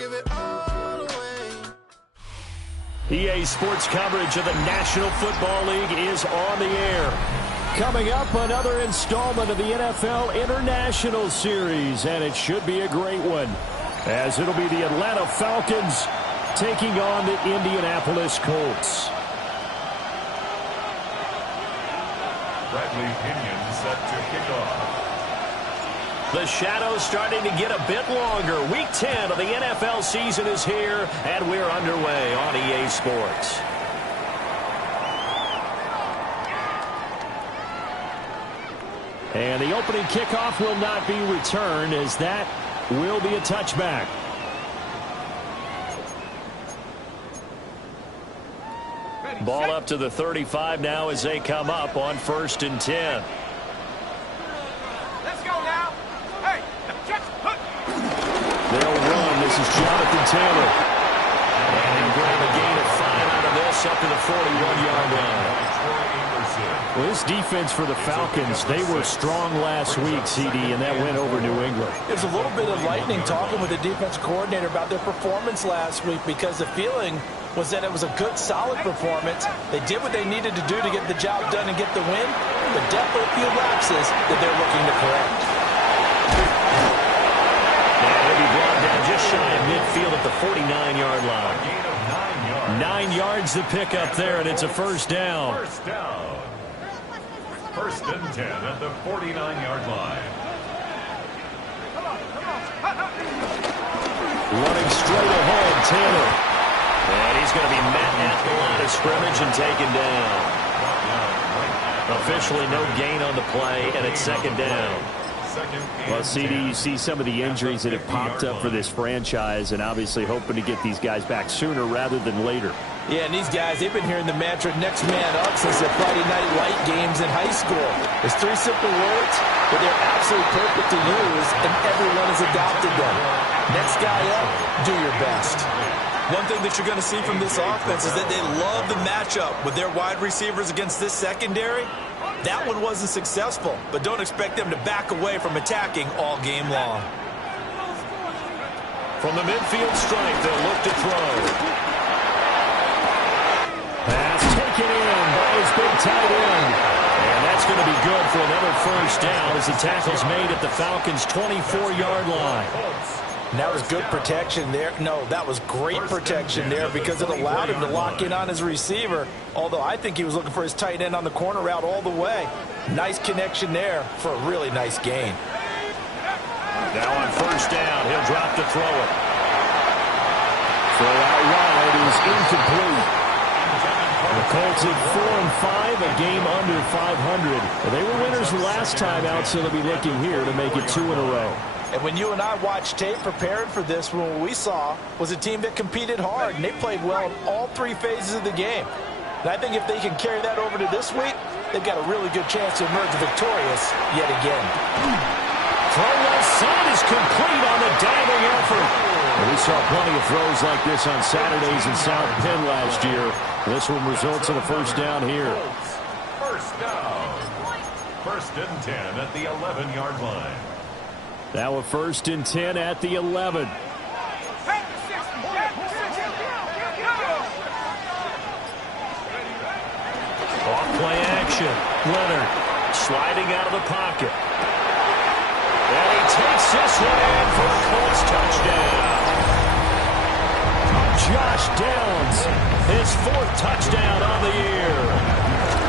give it all away. EA Sports coverage of the National Football League is on the air. Coming up, another installment of the NFL International Series, and it should be a great one, as it'll be the Atlanta Falcons taking on the Indianapolis Colts. Bradley Pinion set to kick off. The shadow's starting to get a bit longer. Week 10 of the NFL season is here, and we're underway on EA Sports. And the opening kickoff will not be returned, as that will be a touchback. Ball up to the 35 now as they come up on 1st and 10. Let's go now. Hey, catch. They'll run. This is Jonathan Taylor. And he'll grab a gain of 5 out of this up to the 41-yard line. Well, this defense for the Falcons, they were strong last week, CD, and that went over New England. There's a little bit of lightning talking with the defense coordinator about their performance last week, because the feeling was that it was a good, solid performance. They did what they needed to do to get the job done and get the win, but definitely a few lapses that they're looking to correct. And he'll be brought down just shy of midfield at the 49-yard line. 9 yards the pickup there, and it's a first down. First down. 1st and 10 at the 49-yard line. Running straight ahead, Taylor. And he's going to be met at the line of scrimmage and taken down. Officially no gain on the play, and it's 2nd down. Well, CD, you see some of the injuries that have popped up for this franchise, and obviously hoping to get these guys back sooner rather than later. Yeah, and these guys, they've been hearing the mantra next man up since their Friday night light games in high school. It's 3 simple words, but they're absolutely perfect to use, and everyone has adopted them. Next guy up, do your best. One thing that you're going to see from this offense is that they love the matchup with their wide receivers against this secondary. That one wasn't successful, but don't expect them to back away from attacking all game long. From the midfield stripe, they'll look to throw. Pass taken in by his big tight end. And that's going to be good for another first down as the tackle's made at the Falcons' 24-yard line. And that was good protection there. No, that was great protection there, because it allowed him to lock in on his receiver, although I think he was looking for his tight end on the corner route all the way. Nice connection there for a really nice gain. Now on first down, he'll drop to throw it. Throw out wide is incomplete. The Colts at 4-5, a game under 500. They were winners the last time out, so they'll be looking here to make it 2 in a row. And when you and I watched tape preparing for this, what we saw was a team that competed hard, and they played well in all 3 phases of the game. And I think if they can carry that over to this week, they've got a really good chance to emerge victorious yet again. Throw left side is complete on the diving effort. And we saw plenty of throws like this on Saturdays in South Penn last year. This one results in a first down here. First down. 1st and 10 at the 11-yard line. Now a 1st and 10 at the 11. Off play action. Leonard sliding out of the pocket. And he takes this one in for a Colts touchdown. Josh Downs, his 4th touchdown on the year.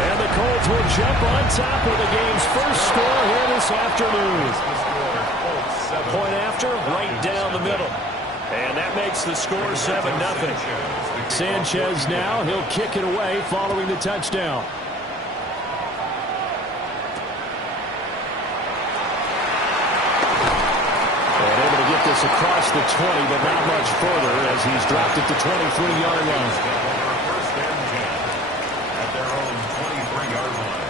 And the Colts will jump on top of the game's first score here this afternoon. Point after, right down the middle. And that makes the score 7-0. Sanchez now, he'll kick it away following the touchdown. And able to get this across the 20, but not much further as he's dropped it to 23-yard line. First and 10 at their own 23-yard line.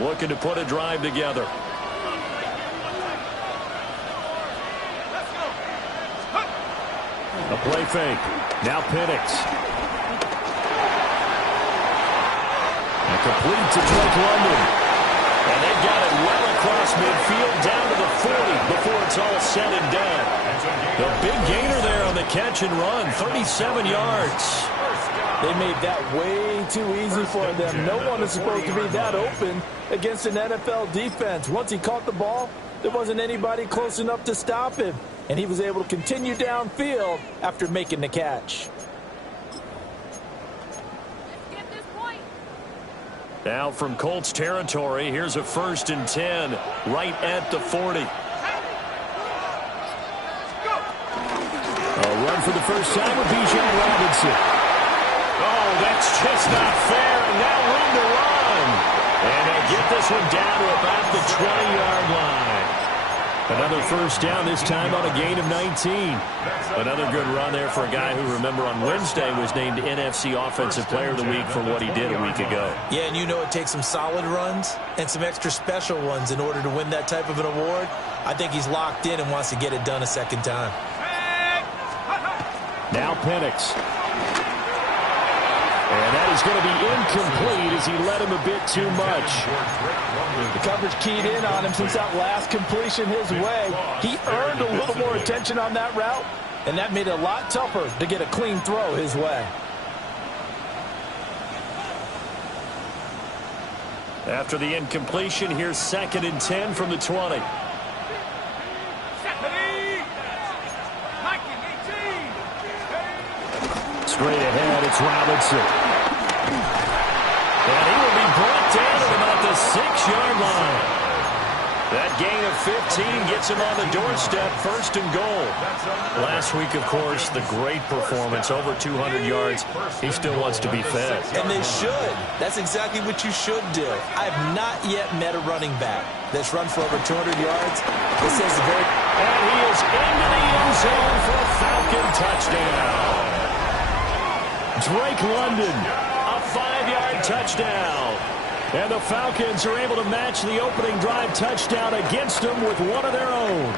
Looking to put a drive together. A play fake. Now Penix. And complete to Drake London. And they got it well across midfield down to the 40 before it's all said and done. The big gainer there on the catch and run, 37 yards. They made that way too easy for them. No one is supposed to be that open against an NFL defense. Once he caught the ball, there wasn't anybody close enough to stop him. And he was able to continue downfield after making the catch. Now from Colts territory, here's a 1st and 10 right at the 40. A run for the first time with Bijan Robinson. Oh, that's just not fair, and now room to run. And they get this one down to about the 20-yard line. Another first down, this time on a gain of 19. Another good run there for a guy who, remember, on Wednesday was named NFC Offensive Player of the Week for what he did a week ago. Yeah, and you know it takes some solid runs and some extra special ones in order to win that type of an award. I think he's locked in and wants to get it done a second time. Now Penix. And that is going to be incomplete as he led him a bit too much. The coverage keyed in on him since that last completion his way. He earned a little more attention on that route, and that made it a lot tougher to get a clean throw his way. After the incompletion, here's 2nd and 10 from the 20. Straight ahead, it's Robinson. And he will be brought down at about the 6-yard line. That gain of 15 gets him on the doorstep, 1st and goal. Last week, of course, the great performance, over 200 yards. He still wants to be fed. And they should. That's exactly what you should do. I have not yet met a running back that's run for over 200 yards. This is very... And he is into the end zone for a Falcon touchdown. Drake London, a 5-yard touchdown. And the Falcons are able to match the opening drive touchdown against them with one of their own.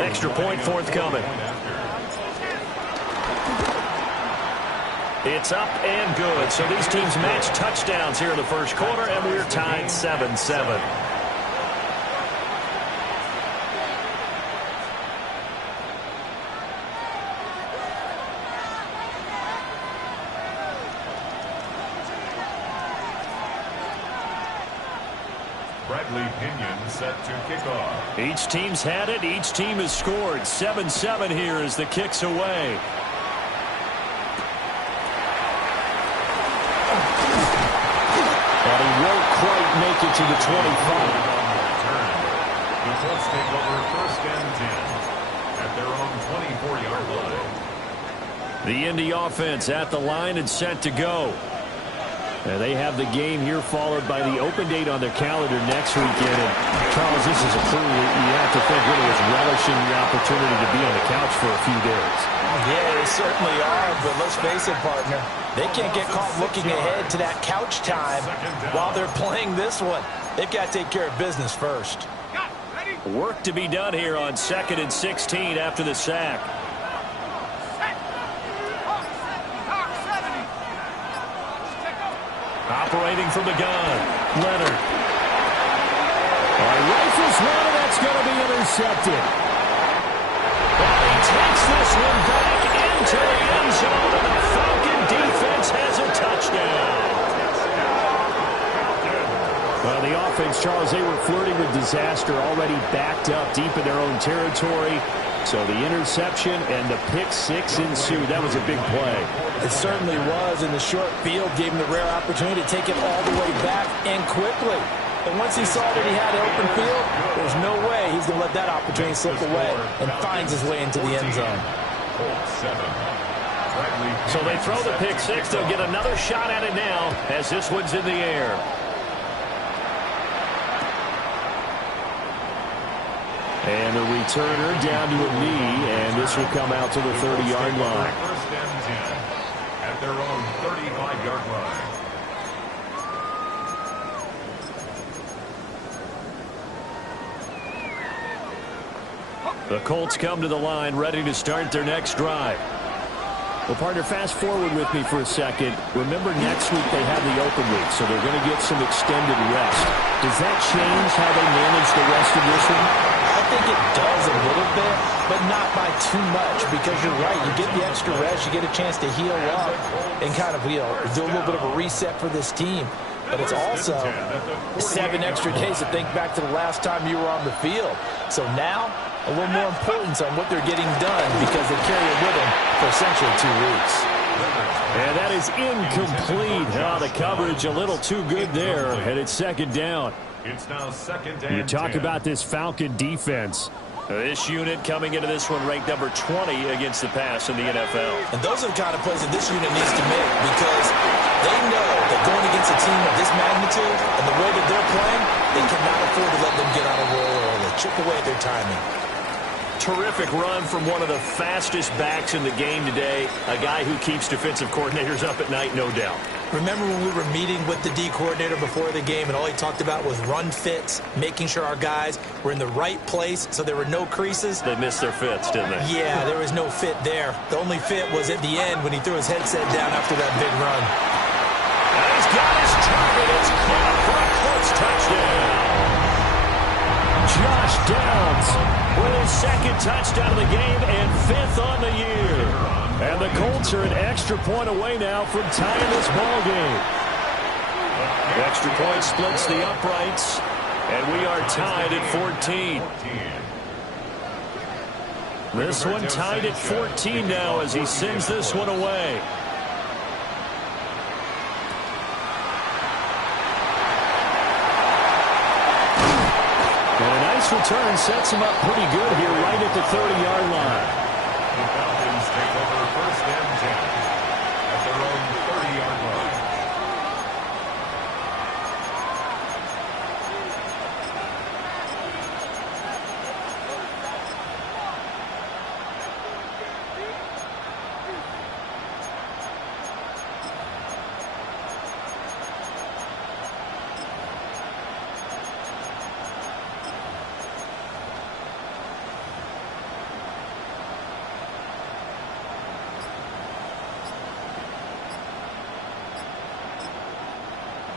Extra point forthcoming. It's up and good. So these teams match touchdowns here in the first quarter, and we're tied 7-7. Set to kick off. Each team's had it. Each team has scored. 7-7 here as the kick's away. And he won't quite make it to the 25. The Colts take over 1st and 10 at their own 24-yard line. The Indy offense at the line and set to go. And they have the game here followed by the open date on their calendar next weekend. And Charles, this is a crew you have to think really is relishing the opportunity to be on the couch for a few days. Yeah, they certainly are, but let's face it, partner. They can't get caught looking ahead to that couch time while they're playing this one. They've got to take care of business first. Work to be done here on 2nd and 16 after the sack. Operating from the gun, Leonard. Rifles one, and that's going to be intercepted. Well, he takes this one back into the end zone, and the Falcon defense has a touchdown. Well, the offense, Charles, they were flirting with disaster, already backed up deep in their own territory. So the interception and the pick six ensued. That was a big play. It certainly was, and the short field gave him the rare opportunity to take it all the way back and quickly. And once he saw that he had an open field, there's no way he's going to let that opportunity slip away, and finds his way into the end zone. So they throw the pick six. They'll get another shot at it now as this one's in the air. And the returner down to a knee, and this will come out to the 30-yard line. 1st and 10 at their own 35-yard line. The Colts come to the line, ready to start their next drive. Well, partner, fast forward with me for a second. Remember, next week they have the open week, so they're going to get some extended rest. Does that change how they manage the rest of this one? I think it does a little bit, but not by too much, because you're right. You get the extra rest, you get a chance to heal up and kind of, do a little bit of a reset for this team. But it's also 7 extra days to think back to the last time you were on the field. So now, a little more importance on what they're getting done because they carry it with them for essentially 2 weeks. And that is incomplete. The coverage a little too good there, and it's second down. It's now second and You talk 10. about this Falcon defense. This unit coming into this one ranked number 20 against the pass in the NFL. And those are the kind of plays that this unit needs to make because they know that going against a team of this magnitude and the way that they're playing, they cannot afford to let them get on a roll early. Chip away at their timing. Terrific run from one of the fastest backs in the game today. A guy who keeps defensive coordinators up at night, no doubt. Remember when we were meeting with the D coordinator before the game and all he talked about was run fits, making sure our guys were in the right place so there were no creases? They missed their fits, didn't they? Yeah, there was no fit there. The only fit was at the end when he threw his headset down after that big run. And he's got his target. It's caught for a Colts touchdown. Josh Downs with his second touchdown of the game and 5th on the year. And the Colts are an extra point away now from tying this ball game. The extra point splits the uprights, and we are tied at 14. This one tied at 14 now as he sends this one away. And a nice return sets him up pretty good here right at the 30-yard line. The Falcons take over first and 10 at their own 30-yard line.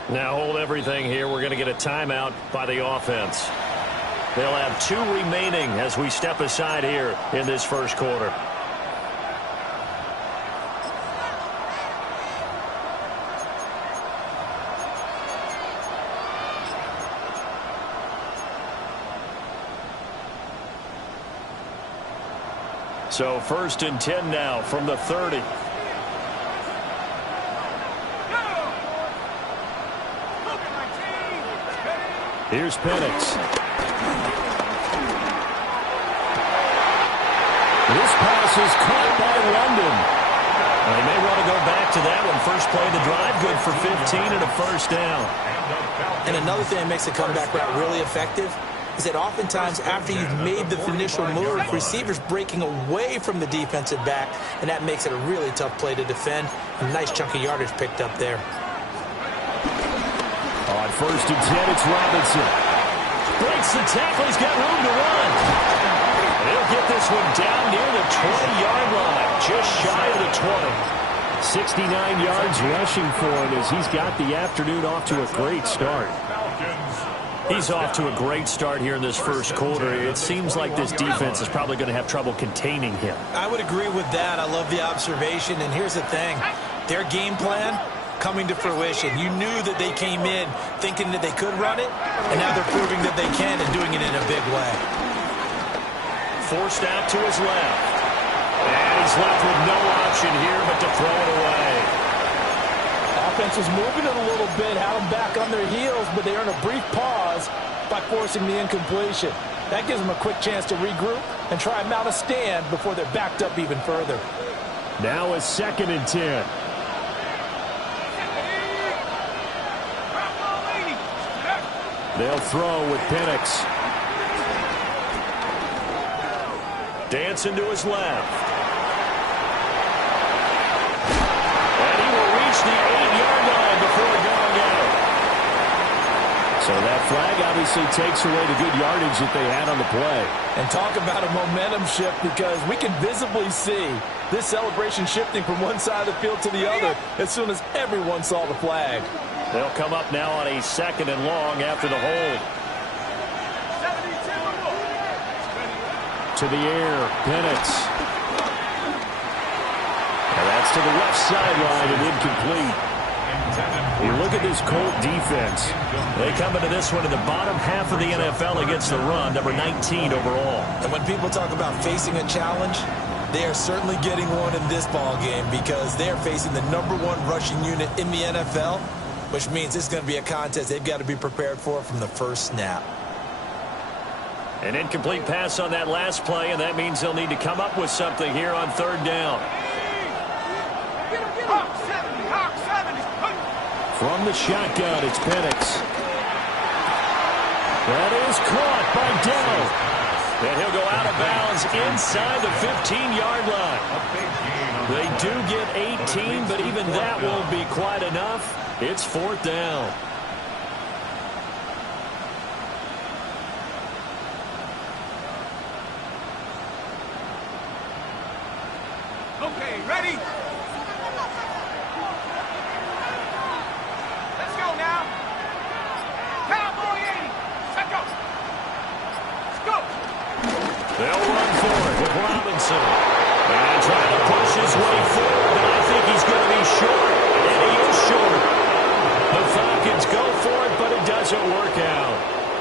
Now hold everything here. We're going to get a timeout by the offense. They'll have 2 remaining as we step aside here in this first quarter. So first and 10 now from the 30. Here's Penix. This pass is caught by London. They may want to go back to that one. First play of the drive, good for 15 and a first down. And another thing that makes the comeback route really effective is that oftentimes after you've made the initial move, receivers breaking away from the defensive back, and that makes it a really tough play to defend. A nice chunk of yardage picked up there. On first and 10, it's Robinson. Breaks the tackle. He's got room to run. And he'll get this one down near the 20-yard line, just shy of the 20. 69 yards rushing for him as he's got the afternoon off to a great start. He's off to a great start here in this first quarter. It seems like this defense is probably going to have trouble containing him. I would agree with that. I love the observation. And here's the thing. Their game plan coming to fruition. You knew that they came in thinking that they could run it, and now they're proving that they can and doing it in a big way. Forced out to his left. And he's left with no option here but to throw it away. Offense was moving it a little bit, had them back on their heels, but they earned a brief pause by forcing the incompletion. That gives them a quick chance to regroup and try and mount a stand before they're backed up even further. Now a second and 10. They'll throw with Penix. Dancing to his left. And he will reach the 8-yard line before going out. So that flag obviously takes away the good yardage that they had on the play. And talk about a momentum shift, because we can visibly see this celebration shifting from one side of the field to the other as soon as everyone saw the flag. They'll come up now on a 2nd and long after the hold. To the air, Penix. And that's to the left sideline and incomplete. You look at this Colt defense. They come into this one in the bottom half of the NFL against the run, number 19 overall. And when people talk about facing a challenge, they are certainly getting one in this ball game, because they are facing the #1 rushing unit in the NFL, which means it's going to be a contest they've got to be prepared for from the first snap. An incomplete pass on that last play, and that means they'll need to come up with something here on 3rd down. From the shotgun, it's Penix. That is caught by Dell. And he'll go out of bounds inside the 15-yard line. They do get 18, but even that won't be quite enough. It's 4th down. Okay, ready? Let's go now. Cowboy 80. Let's go. Let's go. They'll run for it with Robinson. And trying to push his way forward, but I think he's going to be short. And he is short. The Falcons go for it, but it doesn't work out.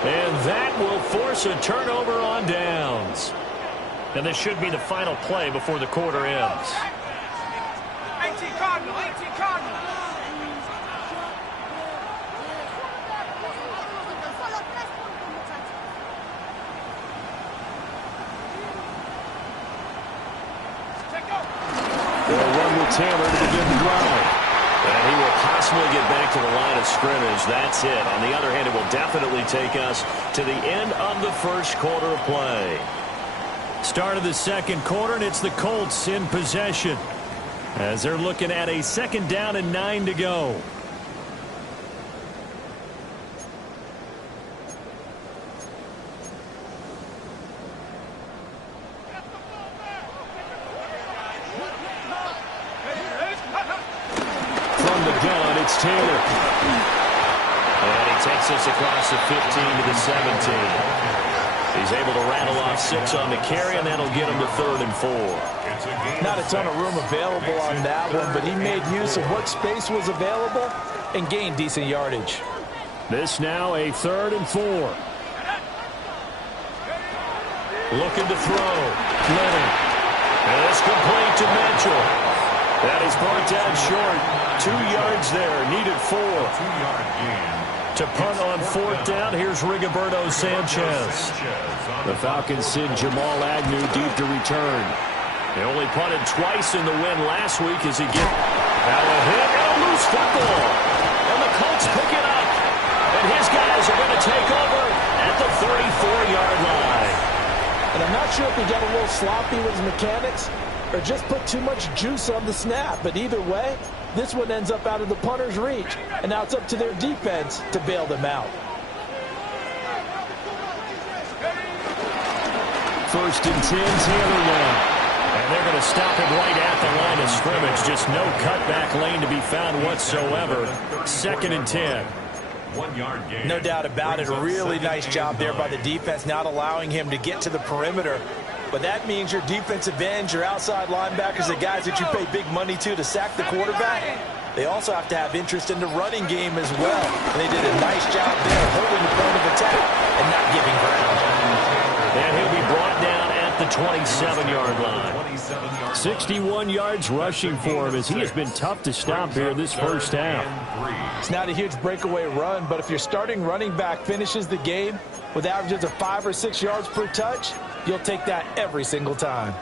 And that will force a turnover on downs. And this should be the final play before the quarter ends. 18 Cardinal, 18 Cardinal. They'll run with Taylor to begin the drive. And he will possibly get back to the line of scrimmage. That's it. On the other hand, it will definitely take us to the end of the first quarter of play. Start of the 2nd quarter, and it's the Colts in possession as they're looking at a 2nd down and 9 to go. From the gun, it's Taylor. And he takes us across the 15 to the 17. He's able to rattle off 6 on the carry, and that'll get him to 3rd and 4. Not a ton of room available on that one, but he made use of what space was available and gained decent yardage. This now a 3rd and 4. Looking to throw. Leonard. And it's complete to Mitchell. That is brought down short. 2 yards there. Needed 4. 2-yard gain. To punt on 4th down, here's Rigoberto Sanchez. The Falcons send Jamal Agnew deep to return. They only punted twice in the win last week as he gets now a hit and a loose football. And the Colts pick it up. And his guys are going to take over at the 34-yard line. And I'm not sure if he got a little sloppy with his mechanics or just put too much juice on the snap. But either way, this one ends up out of the punter's reach. And now it's up to their defense to bail them out. 1st and 10, Taylor now. And they're going to stop him right at the line of scrimmage. Just no cutback lane to be found whatsoever. 2nd and 10. 1-yard gain. No doubt about it. A really nice job there by the defense, not allowing him to get to the perimeter. But that means your defensive ends, your outside linebackers, the guys that you pay big money to sack the quarterback, they also have to have interest in the running game as well. And they did a nice job there holding the point of attack and not giving ground. And he'll be brought down at the 27-yard line. 61 yards rushing for him as he has been tough to stop here this first half. It's not a huge breakaway run, but if your starting running back finishes the game with averages of 5 or 6 yards per touch, you'll take that every single time.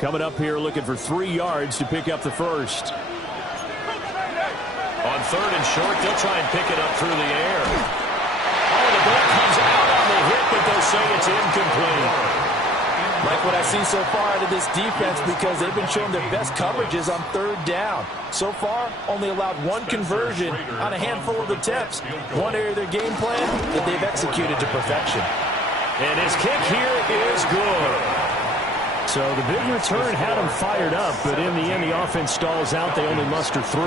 Coming up here looking for 3 yards to pick up the first. On 3rd and short, they'll try and pick it up through the air. Oh, the ball comes out on the hit, but they'll say it's incomplete. Like what I've seen so far out of this defense because they've been showing their best coverages on third down. So far, only allowed one conversion on a handful of attempts. One area of their game plan that they've executed to perfection. And his kick here is good. So the big return had them fired up, but in the end, the offense stalls out. They only muster 3.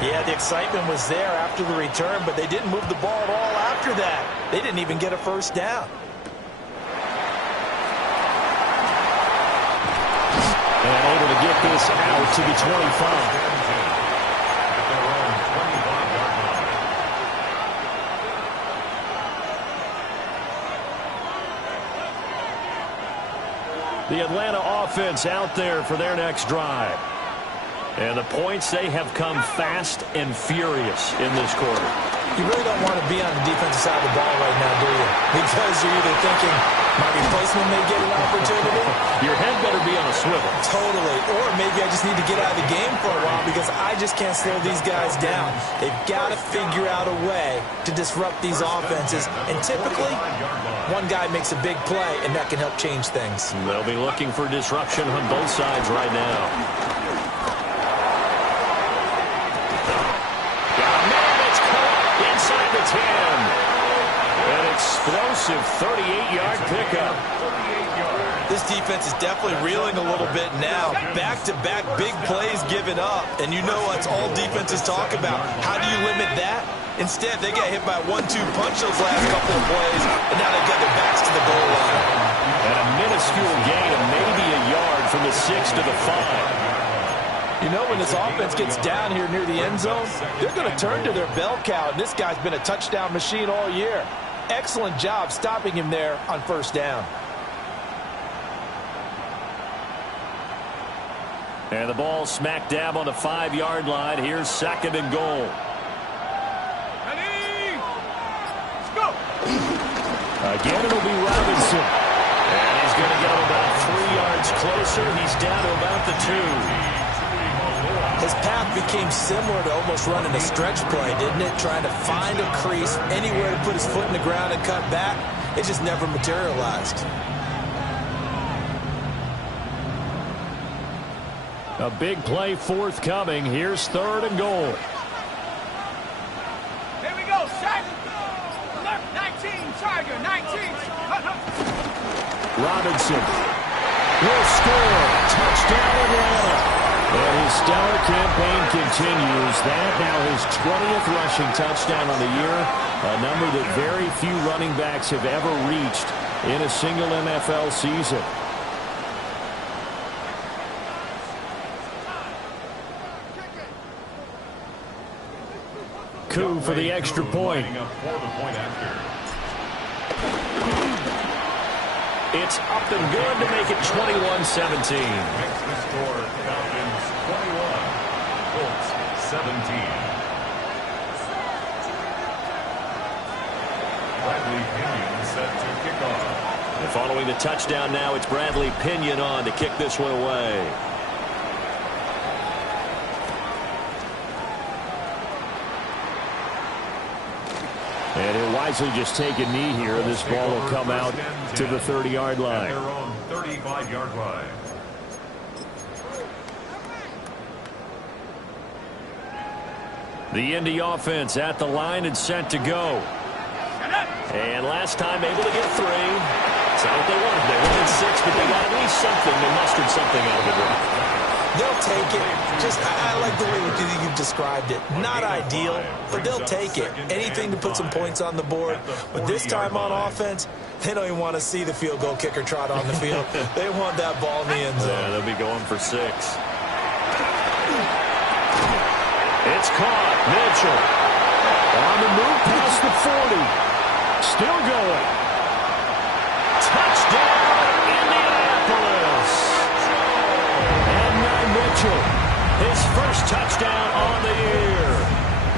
Yeah, the excitement was there after the return, but they didn't move the ball at all after that. They didn't even get a first down. And able to get this out to the 25. The Atlanta offense out there for their next drive. And the points, they have come fast and furious in this quarter. You really don't want to be on the defensive side of the ball right now, do you? Because you're either thinking, my replacement may get an opportunity. Your head better be on a swivel. Totally. Or maybe I just need to get out of the game for a while because I just can't slow these guys down. They've got to figure out a way to disrupt these offenses. And typically, one guy makes a big play, and that can help change things. They'll be looking for disruption on both sides right now. Inside the 10. An explosive 38-yard pickup. This defense is definitely reeling a little bit now. Back-to-back big plays given up. And you know what all defenses talk about. How do you limit that? Instead, they got hit by a 1-2 punch those last couple of plays, and now they've got their backs to the goal line. And a minuscule gain of maybe a yard from the 6 to the 5. You know, when this offense gets down here near the end zone, they're going to turn to their bell cow, and this guy's been a touchdown machine all year. Excellent job stopping him there on first down. And the ball smack dab on the 5-yard line. Here's 2nd and goal. Ready? Let's go. Again, it'll be Robinson. And he's going to get him about 3 yards closer. He's down to about the 2. His path became similar to almost running a stretch play, didn't it? Trying to find a crease, anywhere to put his foot in the ground and cut back. It just never materialized. A big play forthcoming. Here's 3rd and goal. Here we go, set. Alert, 19, Tiger, 19. Robinson will score. Touchdown Atlanta. And his stellar campaign continues. That now his 20th rushing touchdown on the year, a number that very few running backs have ever reached in a single NFL season. Coup for the extra point. It's up and good to make it 21-17. Makes the score Falcons 21, Colts 17. Bradley Pinion set to kick off. And following the touchdown now, it's Bradley Pinion on to kick this one away. And he'll wisely just take a knee here. This ball will come out to the 30-yard line. At their own 35-yard line. The Indy offense at the line and set to go. And last time able to get 3. It's not what they wanted. They wanted 6, but they got at least something. They mustered something out of the draw. They'll take it. Just, I like the way you've described it. Not ideal, but they'll take it. Anything to put some points on the board. But this time on offense, they don't even want to see the field goal kicker trot on the field. They want that ball in the end zone. Yeah, they'll be going for 6. It's caught. Mitchell on the move past the 40. Still going. Touchdown, Indianapolis. And now Mitchell, his first touchdown on the year.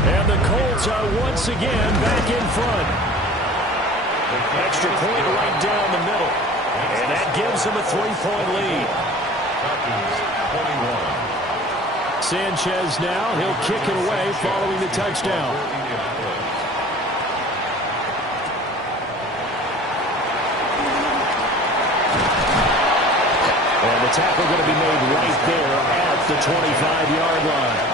And the Colts are once again back in front. Extra point right down the middle. And that gives them a 3-point lead. Falcons 21. Sanchez now, he'll kick it away following the touchdown. tackle going to be made right there at the 25-yard line.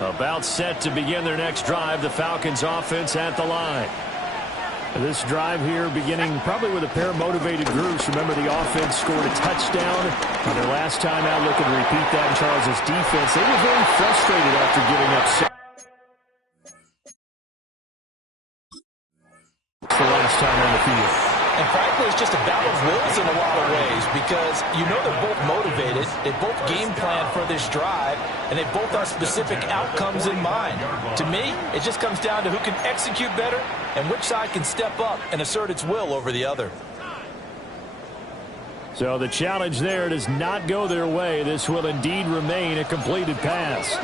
About set to begin their next drive, the Falcons offense at the line. This drive here beginning probably with a pair of motivated groups. Remember, the offense scored a touchdown on their last time out, looking to repeat that in Charles' defense. They were very frustrated after giving up the last time on the field. And frankly, it's just a battle of wills in a lot of ways because you know they're both motivated. They both game plan for this drive, and they both have specific outcomes in mind. To me, it just comes down to who can execute better and which side can step up and assert its will over the other. So the challenge there does not go their way. This will indeed remain a completed pass.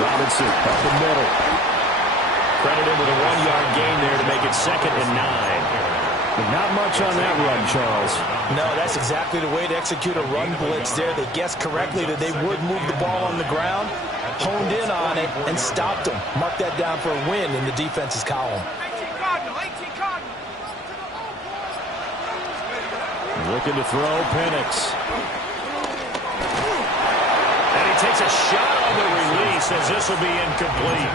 Robinson up the middle. Credited with a 1-yard gain there to make it 2nd and 9. But not much on that run, Charles. No, that's exactly the way to execute a run blitz there. They guessed correctly that they would move the ball on the ground, honed in on it, and stopped them. Mark that down for a win in the defense's column. 18 Cardinal, 18 Cardinal. Looking to throw, Penix. And he takes a shot on the release as this will be incomplete.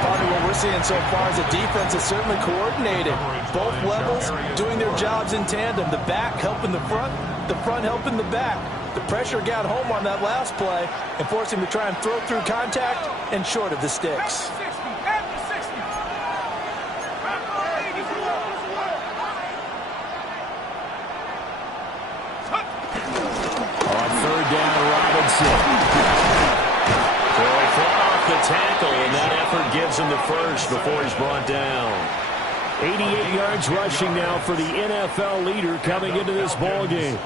Part of what we're seeing so far is the defense is certainly coordinated. Both levels doing their jobs in tandem. The back helping the front helping the back. The pressure got home on that last play and forced him to try and throw through contact and short of the sticks. On 3rd down, Robinson. The tackle, and that effort gives him the first before he's brought down. 88 yards rushing now for the NFL leader coming into this ball game.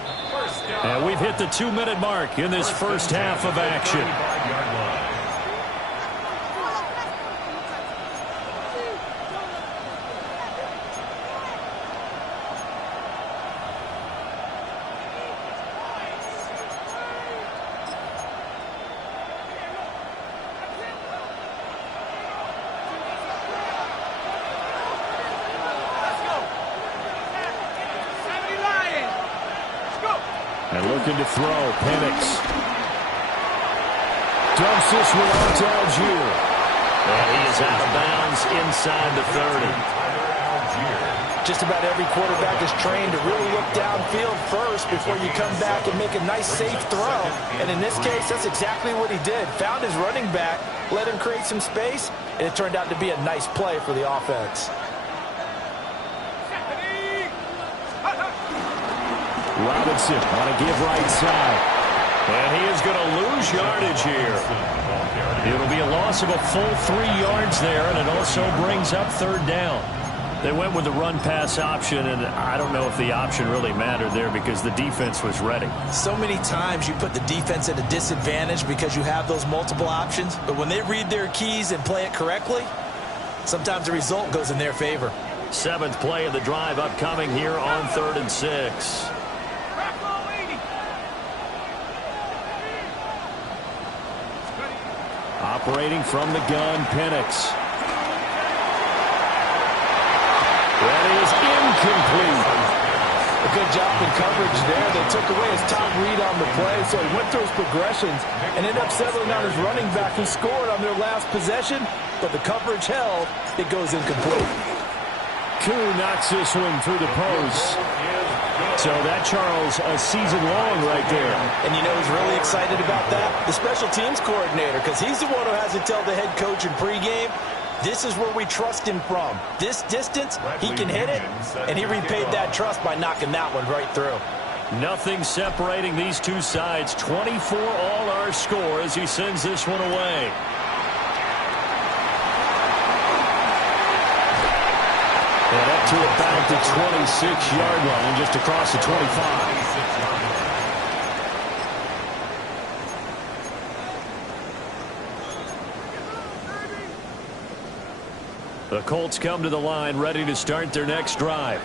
And we've hit the 2-minute mark in this first half of action. And looking to throw, Penix. Dumps this one out to Algier. And he is out of bounds inside the 30. Just about every quarterback is trained to really look downfield first before you come back and make a nice, safe throw. And in this case, that's exactly what he did. Found his running back, let him create some space, and it turned out to be a nice play for the offense. Robinson on a give right side. And he is going to lose yardage here. It'll be a loss of a full 3 yards there, and it also brings up 3rd down. They went with the run-pass option, and I don't know if the option really mattered there because the defense was ready. So many times you put the defense at a disadvantage because you have those multiple options, but when they read their keys and play it correctly, sometimes the result goes in their favor. 7th play of the drive upcoming here on 3rd and 6. Operating from the gun, Penix. That is incomplete. A good job in coverage there. They took away his top read on the play, so he went through his progressions and ended up settling on his running back who scored on their last possession, but the coverage held. It goes incomplete. Koo knocks this one through the post. So that, Charles, a season long right there. And you know who's really excited about that? The special teams coordinator, because he's the one who has to tell the head coach in pregame, this is where we trust him from. This distance, he can hit it, and he repaid that trust by knocking that one right through. Nothing separating these two sides. 24 all our score as he sends this one away. And up to about the 26-yard line, just across the 25. The Colts come to the line ready to start their next drive.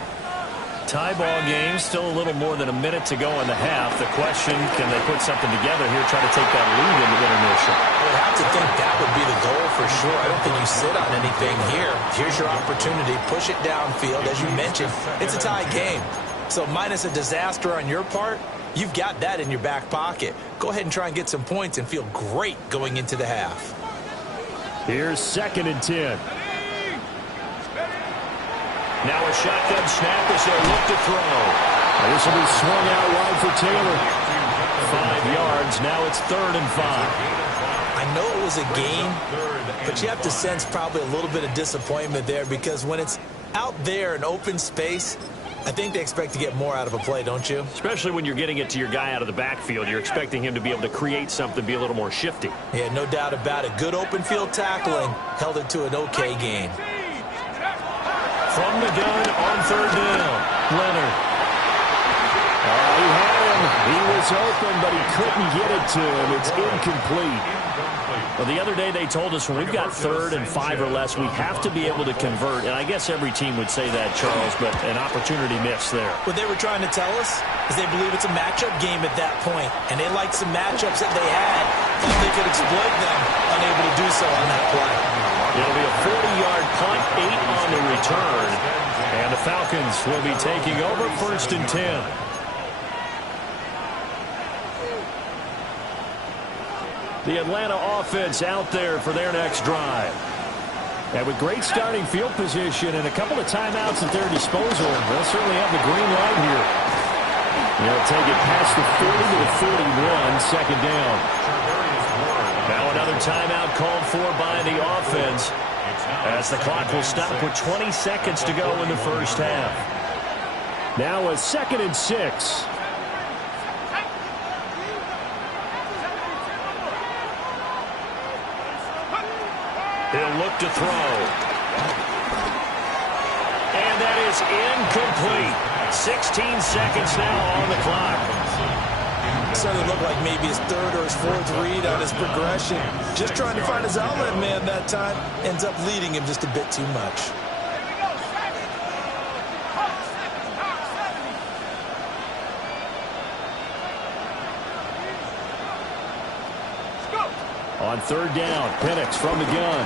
Tie ball game, still a little more than a minute to go in the half. The question, can they put something together here, try to take that lead into intermission? I would have to think that would be the goal for sure. I don't think you sit on anything here. Here's your opportunity. Push it downfield. As you mentioned, it's a tie game. So minus a disaster on your part, you've got that in your back pocket. Go ahead and try and get some points and feel great going into the half. Here's 2nd and 10. Now a shotgun snap as they look to throw. This will be swung out wide for Taylor. 5 yards. Now it's 3rd and 5. I know it was a game, but you have to sense probably a little bit of disappointment there because when it's out there in open space, I think they expect to get more out of a play, don't you? Especially when you're getting it to your guy out of the backfield. You're expecting him to be able to create something, be a little more shifty. Yeah, no doubt about it. Good open field tackling held it to an okay game. From the gun on 3rd down, Leonard. He had him. He was open, but he couldn't get it to him. It's incomplete. Well, the other day they told us when we've got 3rd and 5 or less, we have to be able to convert. And I guess every team would say that, Charles, but an opportunity missed there. What they were trying to tell us is they believe it's a matchup game at that point, and they liked some matchups that they had, thought they could exploit them, unable to do so on that play. It'll be a 40-yard punt, 8 on the return, and the Falcons will be taking over 1st and 10. The Atlanta offense out there for their next drive. And with great starting field position and a couple of timeouts at their disposal, they'll certainly have the green light here. They'll take it past the 40 to the 41, 2nd down. Now another timeout called for by the offense as the clock will stop with 20 seconds to go in the first half. Now a 2nd and 6. He'll look to throw. And that is incomplete. 16 seconds now on the clock. Starting to look like maybe his 3rd or his 4th read on his progression. Just trying to find his outlet man that time. Ends up leading him just a bit too much. On 3rd down, Penix from the gun.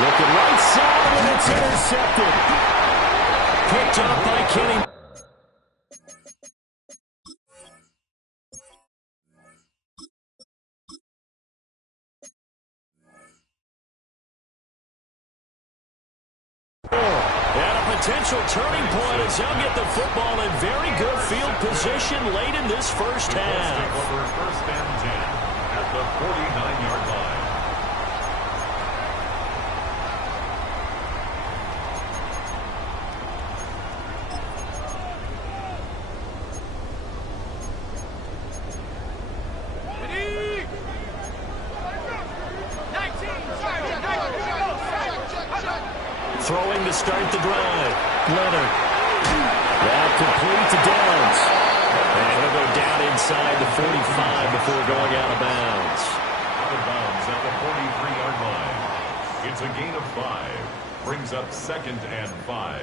Looking right side, and it's intercepted. Picked up by Kenny. And a potential turning point as they'll get the football in very good field position late in this first half. Over 1st and 10 at the 49-yard line. Throwing to start the drive. Leonard. That complete to Downs. And he'll go down inside the 45 before going out of bounds. Out of bounds at the 43-yard line. It's a gain of 5. Brings up 2nd and 5.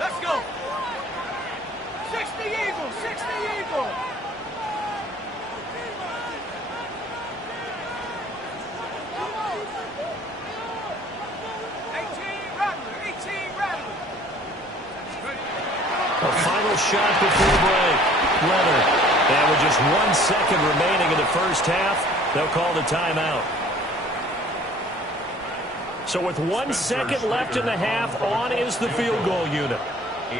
Let's go. 60 Eagles, 60 Eagles. A final shot before break. Leonard. And with just 1 second remaining in the first half, they'll call the timeout. So with 1 second left in the half, on is the field goal unit.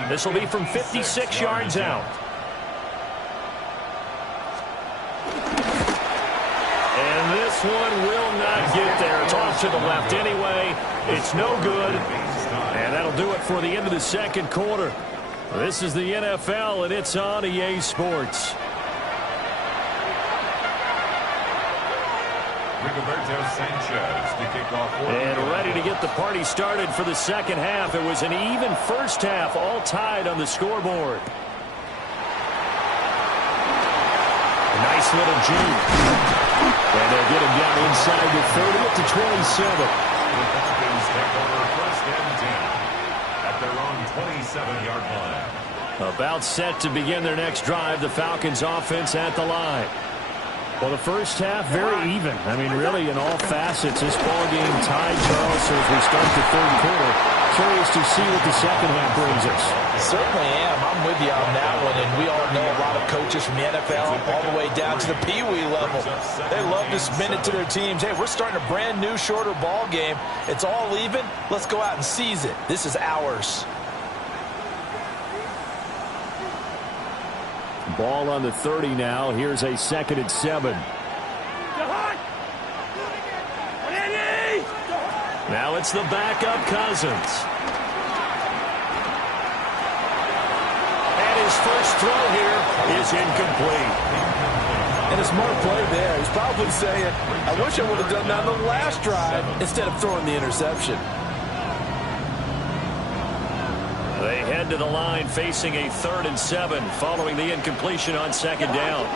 This will be from 56 yards out. And this one will not get there. It's off to the left anyway. It's no good. And that'll do it for the end of the second quarter. This is the NFL, and it's on EA Sports. Rigoberto Sanchez to kick off. And ready to get the party started for the second half. It was an even first half, all tied on the scoreboard. A nice little juke. And they'll get him down inside the 30 to 27. The Falcons take over first and 10 at their own 27-yard line. About set to begin their next drive. The Falcons offense at the line. Well, the first half, very even. I mean, really, in all facets, this ball game tied, Charles, so as we start the third quarter. Curious to see what the second half brings us. Certainly am. I'm with you on that one, and we all know a lot of coaches from the NFL all the way down to the Pee Wee level. They love to spin it to their teams. Hey, we're starting a brand new, shorter ball game. It's all even. Let's go out and seize it. This is ours. Ball on the 30 now. Here's a 2nd and 7. Now it's the backup Cousins. And his first throw here is incomplete. And a smart play there. He's probably saying, I wish I would have done that on the last drive instead of throwing the interception. They head to the line facing a 3rd and 7 following the incompletion on 2nd down.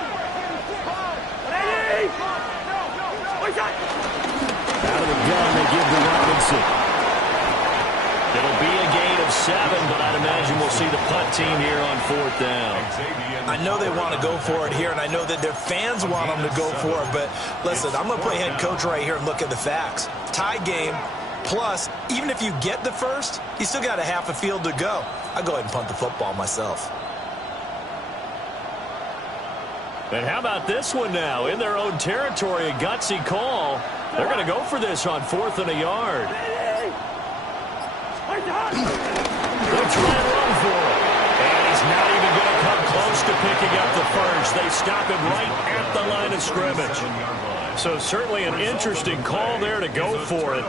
Out of the gun, they give to Robinson. It'll be a gain of 7, but I'd imagine we'll see the punt team here on 4th down. I know they want to go for it here, and I know that their fans want them to go for it, but listen, I'm going to play head coach right here and look at the facts. Tie game. Plus, even if you get the first, you still got a half a field to go. I'll go ahead and punt the football myself. And how about this one now? In their own territory, a gutsy call. They're going to go for this on 4th and a yard. They'll try and run for it. And he's not even going to come close to picking up the first. They stop him right at the line of scrimmage. So certainly an interesting call there to go for it.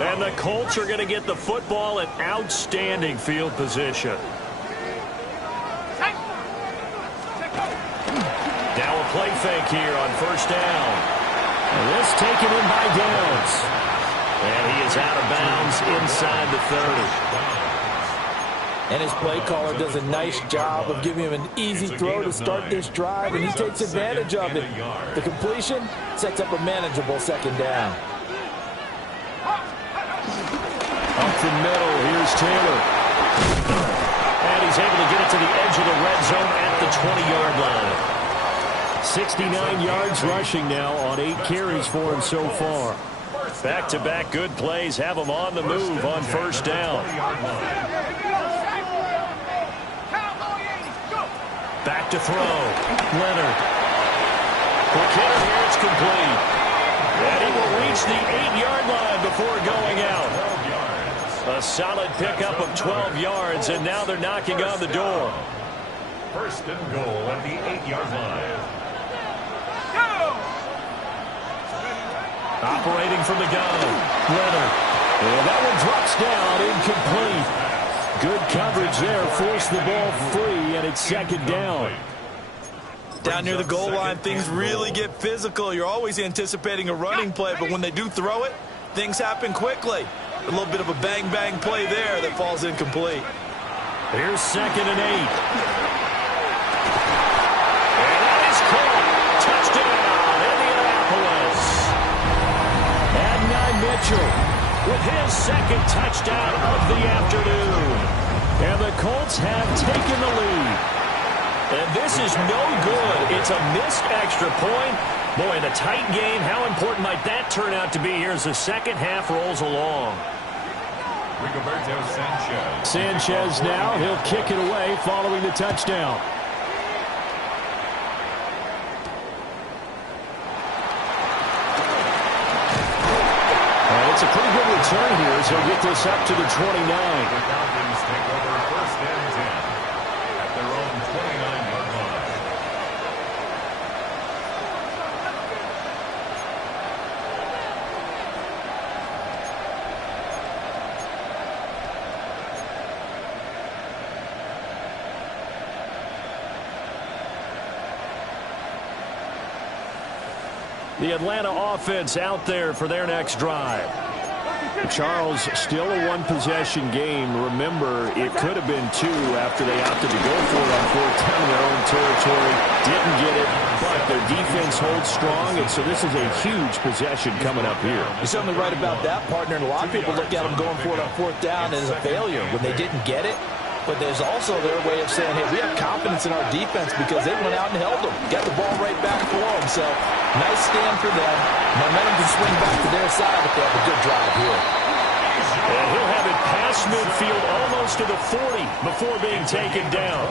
And the Colts are going to get the football in outstanding field position. Now a play fake here on 1st down. And this taken in by Downs. And he is out of bounds inside the 30. And his play caller does a nice job of giving him an easy throw to start this drive, and he takes advantage of it. The completion sets up a manageable 2nd down. Up the middle, here's Taylor. And he's able to get it to the edge of the red zone at the 20-yard line. 69 yards rushing now on 8 carries for him so far. Back-to-back good plays have him on the move on 1st down. Back to throw. Leonard. Quick hitter here, it's complete. And he will reach the 8-yard line before going out. A solid pickup of 12 yards, and now they're knocking on the door. 1st and goal at the 8-yard line. Operating from the gun. Leonard. And that one drops down, incomplete. Good coverage there, forced the ball free, and it's 2nd down. Down near the goal line, things really get physical. You're always anticipating a running play, but when they do throw it, things happen quickly. A little bit of a bang-bang play there that falls incomplete. Here's 2nd and 8. And that is caught. Touchdown, Indianapolis. Adonai Mitchell with his 2nd touchdown of the afternoon. And the Colts have taken the lead. And this is no good. It's a missed extra point. Boy, in a tight game, how important might that turn out to be here as the second half rolls along? Rigoberto Sanchez. Sanchez now, he'll kick it away following the touchdown. And it's a pretty good return here as he'll get this up to the 29. The Falcons take over 1st and 10 at their own 29-yard line. The Atlanta offense out there for their next drive. Charles, still a one-possession game. Remember, it could have been two after they opted to go for it on fourth down in their own territory. Didn't get it, but their defense holds strong, and so this is a huge possession coming up here. You're certainly right about that, partner, and a lot of people look at them going for it on fourth down as a failure when they didn't get it. But there's also their way of saying, hey, we have confidence in our defense because they went out and held them. Got the ball right back for them. So, nice stand for them. Momentum can swing back to their side if they have a good drive here. And he'll have it past midfield almost to the 40 before being taken down.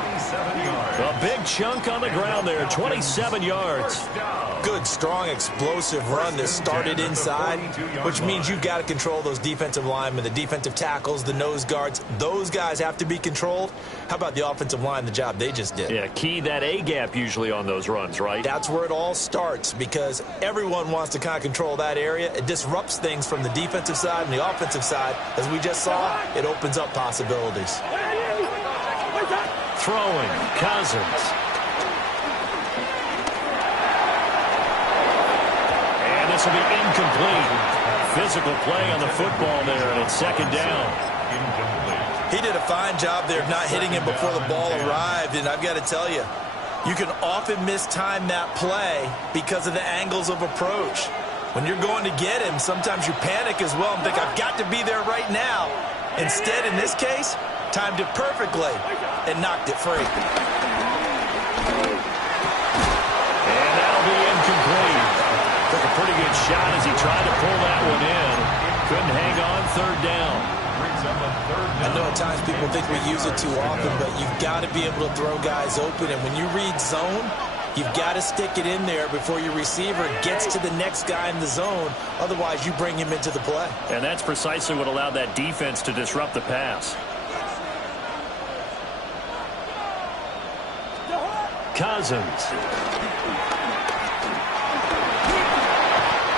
A big chunk on the ground there, 27 yards. Good, strong, explosive run that started inside, which means you've got to control those defensive linemen, the defensive tackles, the nose guards. Those guys have to be controlled. How about the offensive line, the job they just did? Yeah, key that A-gap usually on those runs, right? That's where it all starts because everyone wants to kind of control that area. It disrupts things from the defensive side and the offensive side. As we just saw, it opens up possibilities. Throwing, Cousins. And this will be incomplete. Physical play on the football there, and it's second down. He did a fine job there of not hitting him before the ball arrived, and I've got to tell you, you can often mistime that play because of the angles of approach. When you're going to get him, sometimes you panic as well and think, I've got to be there right now. Instead, in this case, timed it perfectly and knocked it free. And that'll be incomplete. Took a pretty good shot as he tried to pull that one in. Couldn't hang on, third down. I know at times people think we use it too often, but you've got to be able to throw guys open. And when you read zone, you've got to stick it in there before your receiver gets to the next guy in the zone. Otherwise, you bring him into the play. And that's precisely what allowed that defense to disrupt the pass. Cousins.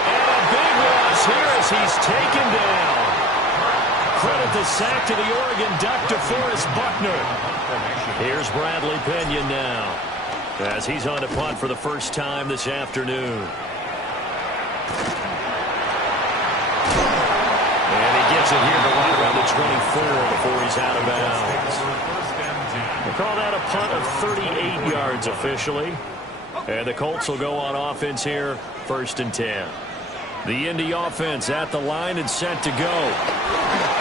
And a big loss here as he's taken down. Credit the sack to the Oregon Duck, DeForest Buckner. Here's Bradley Pinion now, as he's on to punt for the first time this afternoon. And he gets it here to right around the 24 before he's out of bounds. We'll call that a punt of 38 yards officially. And the Colts will go on offense here, 1st and 10. The Indy offense at the line and set to go.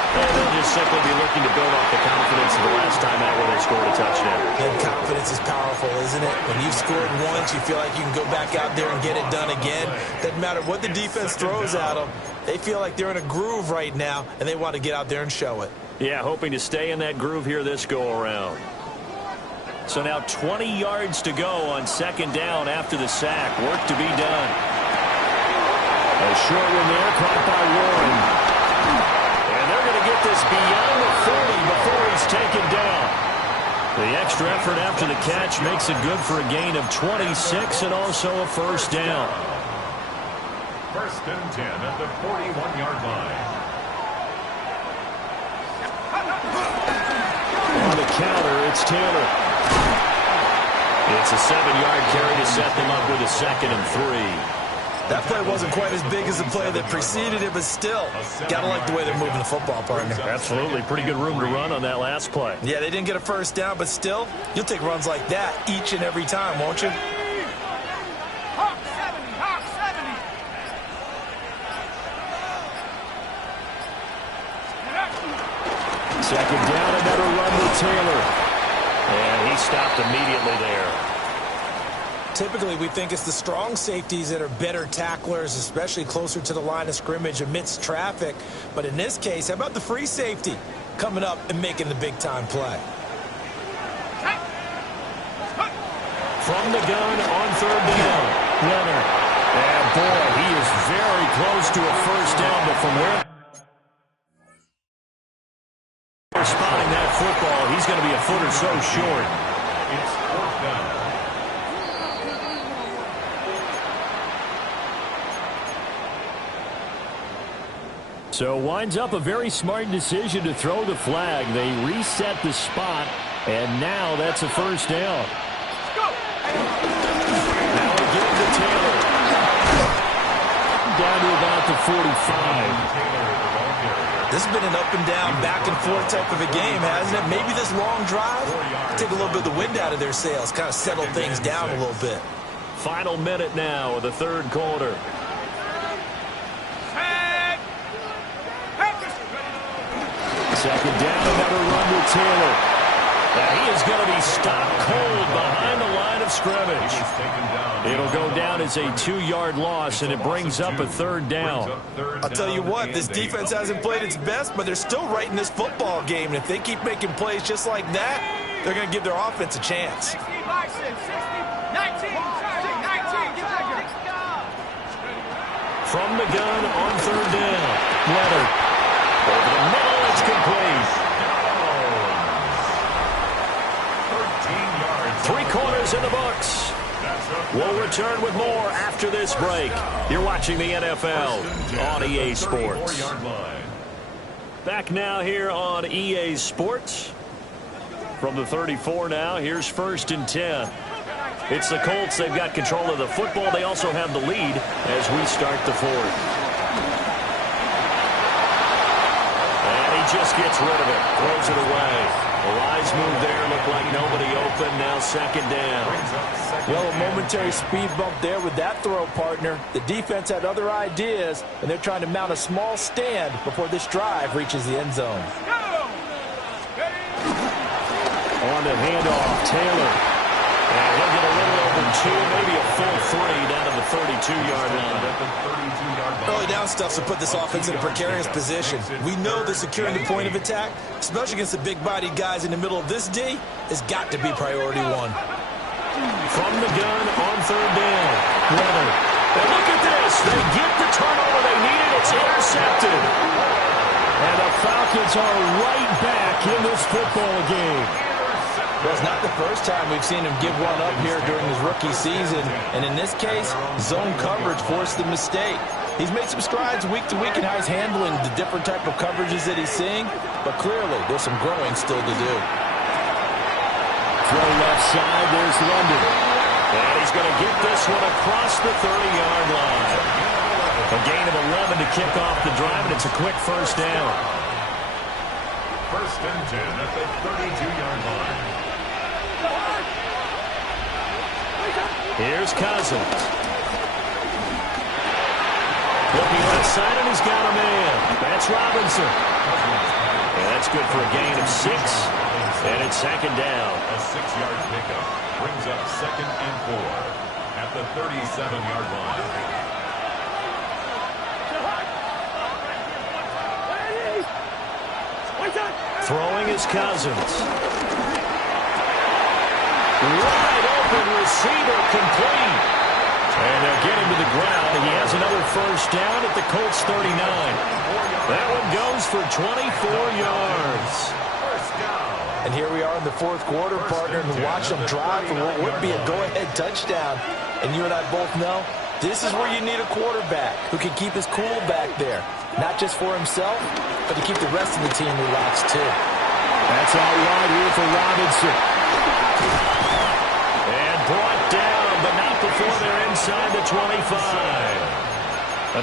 And they'll just simply be looking to build off the confidence of the last time out where they scored a touchdown. And confidence is powerful, isn't it? When you've scored once, you feel like you can go back out there and get it done again. Doesn't matter what the defense throws at them. They feel like they're in a groove right now, and they want to get out there and show it. Yeah, hoping to stay in that groove here this go-around. So now 20 yards to go on 2nd down after the sack. Work to be done. A short one there, caught by Warren. And they're going to get this beyond the 40 before he's taken down. The extra effort after the catch makes it good for a gain of 26 and also a 1st down. 1st and 10 at the 41-yard line. On the counter, it's Taylor. It's a 7-yard carry to set them up with a 2nd and 3. That play wasn't quite as big as the play that preceded it, but still, got to like the way they're moving the football, partner. Absolutely. Pretty good room to run on that last play. Yeah, they didn't get a 1st down, but still, you'll take runs like that each and every time, won't you? Hawk 70, Hawk 70. 2nd down, another run with Taylor. And he stopped immediately there. Typically, we think it's the strong safeties that are better tacklers, especially closer to the line of scrimmage amidst traffic. But in this case, how about the free safety coming up and making the big-time play? From the gun on 3rd down, Leonard. And boy, he is very close to a 1st down, but from where they're spotting that football, he's going to be a foot or so short. It's 4th down. So winds up a very smart decision to throw the flag. They reset the spot, and now that's a 1st down. Go. Now again to Taylor. down to about the 45. This has been an up-and-down, back-and-forth type of a game, hasn't it? Maybe this long drive take a little bit of the wind out of their sails, kind of settle things down a little bit. Final minute now of the third quarter. Second down, another run with Taylor. Now he is going to be stopped cold behind the line of scrimmage. It'll go down as a 2-yard loss, and it brings up a third down. I'll tell you what, this defense hasn't played its best, but they're still right in this football game. And if they keep making plays just like that, they're going to give their offense a chance. From the gun on third down, Leonard. Over the middle, it's complete. 3 quarters in the books. We'll return with more after this break. You're watching the NFL on EA Sports. Back now here on EA Sports. From the 34 now, here's 1st and 10. It's the Colts. They've got control of the football. They also have the lead as we start the 4th. Just gets rid of it, throws it away. A wise move there, looked like nobody open, now second down. Well, a momentary speed bump there with that throw, partner. The defense had other ideas, and they're trying to mount a small stand before this drive reaches the end zone. On the handoff, Taylor. And he'll get a little over 2, maybe a full 3 down to the 32-yard line. Early down stuffs will put this offense in a precarious position. We know that securing the point of attack, especially against the big-bodied guys in the middle of this D, has got to be priority 1. From the gun on third down, Leonard. And look at this. They get the turnover they needed. It's intercepted. And the Falcons are right back in this football game. Well, it's not the first time we've seen him give one up here during his rookie season. And in this case, zone coverage forced the mistake. He's made some strides week to week in how he's handling the different type of coverages that he's seeing. But clearly, there's some growing still to do. Throw left side, there's London. And he's going to get this one across the 30-yard line. A gain of 11 to kick off the drive, and it's a quick first down. 1st and 10 at the 32-yard line. Here's Cousins. Looking left side, and he's got a man. That's Robinson. And that's good for a gain of 6. And it's second down. A 6-yard pickup brings up 2nd and 4 at the 37-yard line. Throwing is Cousins. Wide open receiver, complete. And they'll get him to the ground. He has another first down at the Colts 39. That one goes for 24 yards. And here we are in the 4th quarter, partner, and watch them drive for what would be a go-ahead touchdown. And you and I both know this is where you need a quarterback who can keep his cool back there. Not just for himself, but to keep the rest of the team relaxed, too. That's out wide here for Robinson. And brought down, but not before they're inside the 25.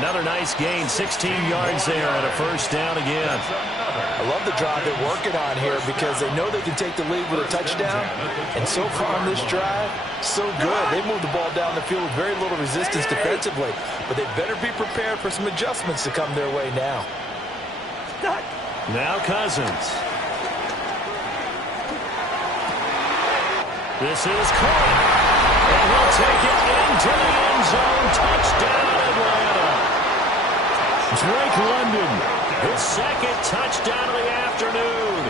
Another nice gain, 16 yards there, and a first down again. I love the drive they're working on here because they know they can take the lead with a touchdown. And so far on this drive, so good. They moved the ball down the field with very little resistance defensively. But they better be prepared for some adjustments to come their way now. Now Cousins. This is caught. And he'll take it into the end zone. Touchdown, Atlanta. Drake London, his 2nd touchdown of the afternoon.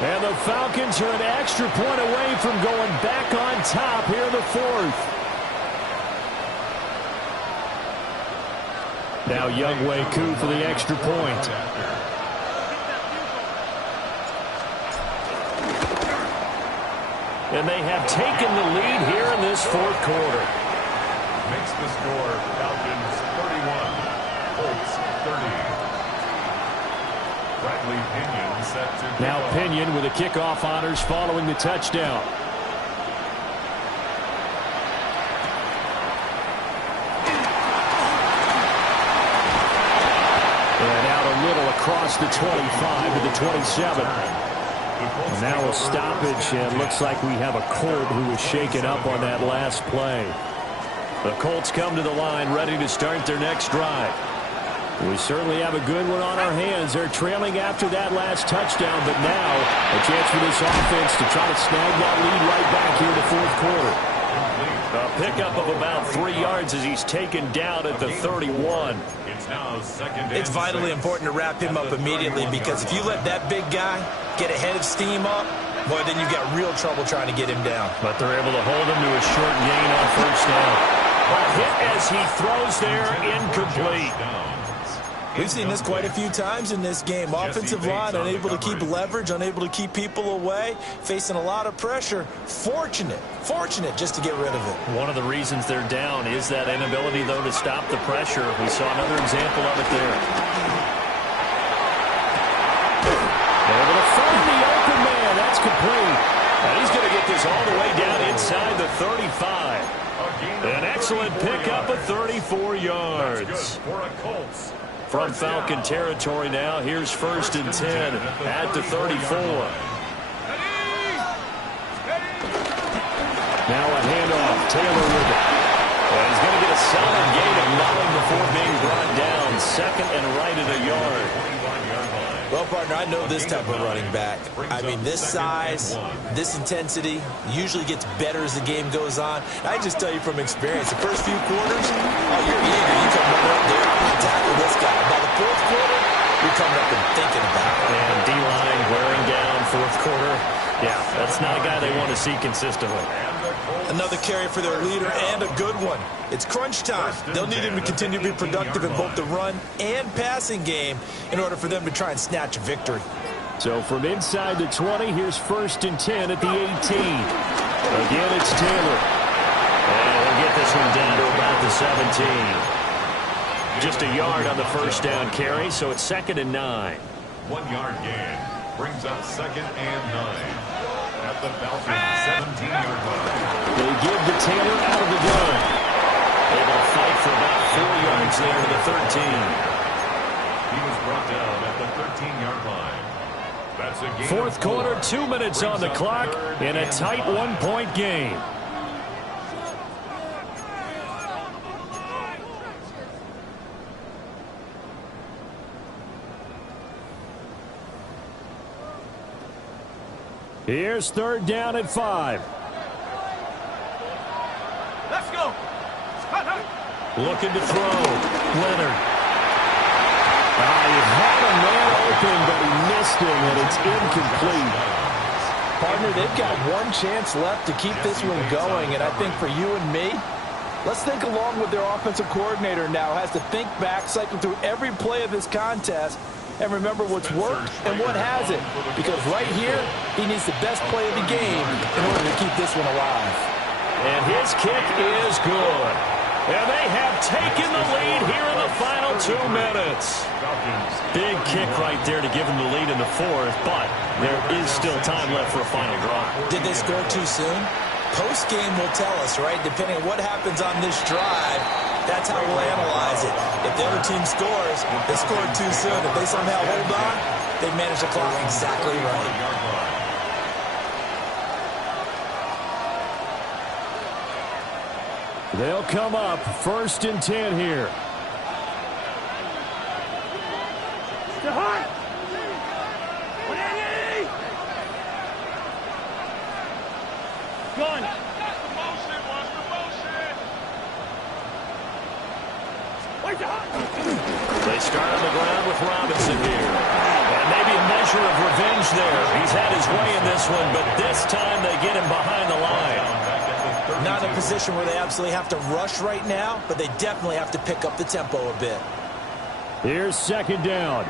And the Falcons are an extra point away from going back on top here in the 4th. Now Younghoe Koo for the extra point. And they have taken the lead here in this 4th quarter. Makes the score Falcons 31, Colts 30. Bradley Pinion set to Now Pinion with the kickoff honors following the touchdown. across the 25 to the 27. And now a stoppage, and looks like we have a Colt who was shaken up on that last play. The Colts come to the line ready to start their next drive. We certainly have a good one on our hands. They're trailing after that last touchdown, but now a chance for this offense to try to snag that lead right back here in the fourth quarter. A pickup of about 3 yards as he's taken down at the 31. It's vitally important to wrap him up immediately, because if you let that big guy get a head of steam up, well, then you've got real trouble trying to get him down. But they're able to hold him to a short gain on first down. A hit as he throws there, incomplete. We've seen this quite a few times in this game. Offensive line unable to keep leverage, unable to keep people away, facing a lot of pressure. Fortunate just to get rid of it. One of the reasons they're down is that inability, though, to stop the pressure. We saw another example of it there. Able to find the open man. That's complete. And he's going to get this all the way down inside the 35. An excellent pickup of 34 yards. From Falcon territory now, here's 1st and 10 at the 34. Now a handoff, Taylor with it. And he's going to get a solid gain of 9 before being brought down. 2nd and right at a yard. Well, partner, I know this type of running back. I mean, this size, this intensity usually gets better as the game goes on. I just tell you from experience, the first few quarters, oh, you're eager. You come running up there and tackle this guy. By the fourth quarter, you're coming up and thinking about it. And D-line wearing down fourth quarter. Yeah, that's not a guy they want to see consistently. Another carry for their leader, and a good one. It's crunch time. They'll need him to continue to be productive in both the run and passing game in order for them to try and snatch a victory. So from inside the 20, here's 1st and 10 at the 18. Again, it's Taylor. And we'll get this one down to about the 17. Just a yard on the first down carry, so it's 2nd and 9. 1 yard gain brings up 2nd and 9. At the Falcons 17-yard line. They give to Taylor out of the gun. Able to fight for about 4 yards there to the 13. He was brought down at the 13-yard line. That's a gain. Fourth quarter, 2 minutes on the clock in a tight 1-point game. Here's 3rd down at 5. Let's go. Looking to throw. Leonard. He had a man open, but he missed him, and it's incomplete. Partner, they've got one chance left to keep this one going, and I think for you and me, let's think along with their offensive coordinator now. Has to think back, cycle through every play of this contest, and remember what's worked and what hasn't. Because right here, he needs the best play of the game in order to keep this one alive. And his kick is good. And they have taken the lead here in the final 2 minutes. Big kick right there to give them the lead in the fourth, but there is still time left for a final drive. Did they score too soon? Post-game will tell us, right? Depending on what happens on this drive, that's how we'll analyze it. If the other team scores, they scored too soon. If they somehow hold on, they manage the clock exactly right. They'll come up 1st and 10 here. They start on the ground with Robinson here. And maybe a measure of revenge there. He's had his way in this one, but this time they get him behind the line. Not in a position where they absolutely have to rush right now, but they definitely have to pick up the tempo a bit. Here's 2nd down.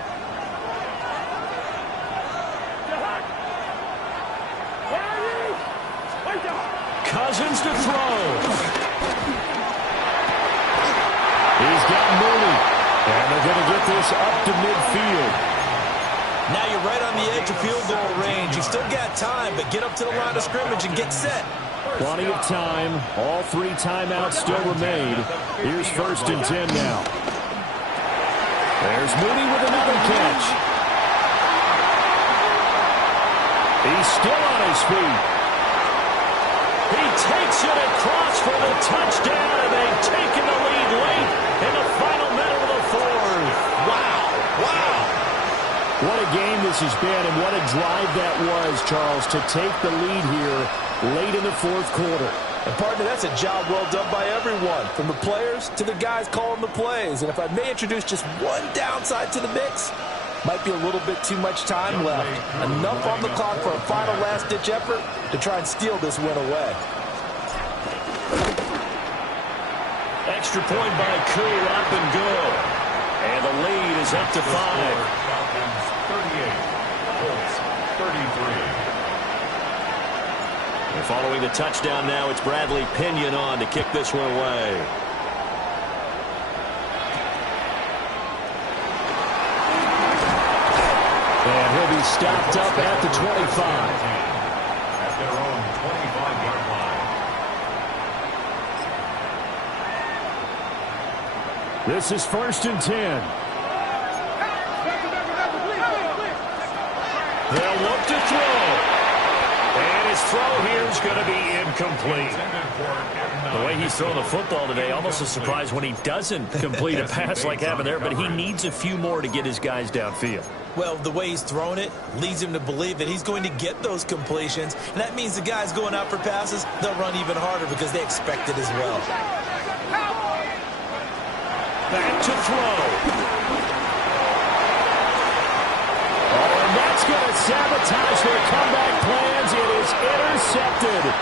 Cousins to throw. He's got Mooney. And they're going to get this up to midfield. Now you're right on the edge of field goal range. You've still got time, but get up to the line of scrimmage and get set. Plenty of time. All 3 timeouts still remain. Here's 1st and 10 now. There's Mooney with another catch. He's still on his feet. He takes it across for the touchdown, and they've taken the lead late in the final minute of the fourth. Wow. Wow. What a game this has been, and what a drive that was, Charles, to take the lead here late in the fourth quarter. And, partner, that's a job well done by everyone, from the players to the guys calling the plays. And if I may introduce just one downside to the mix, might be a little bit too much time left. Enough on the clock for a final last-ditch effort to try and steal this win away. Extra point by Koo, up and good. And the lead is up to 5. Falcons 38, Colts 33. And following the touchdown now, it's Bradley Pinion on to kick this one away. And he'll be stopped up at the 25. At their own 25-yard line. This is 1st and 10. They'll look to throw. And his throw here is going to be incomplete. The way he's throwing the football today, almost a surprise when he doesn't complete a pass like happened there, but he needs a few more to get his guys downfield. Well, the way he's thrown it leads him to believe that he's going to get those completions. And that means the guys going out for passes, they'll run even harder because they expect it as well. Back to throw. Oh, and that's going to sabotage their comeback plans. It is intercepted.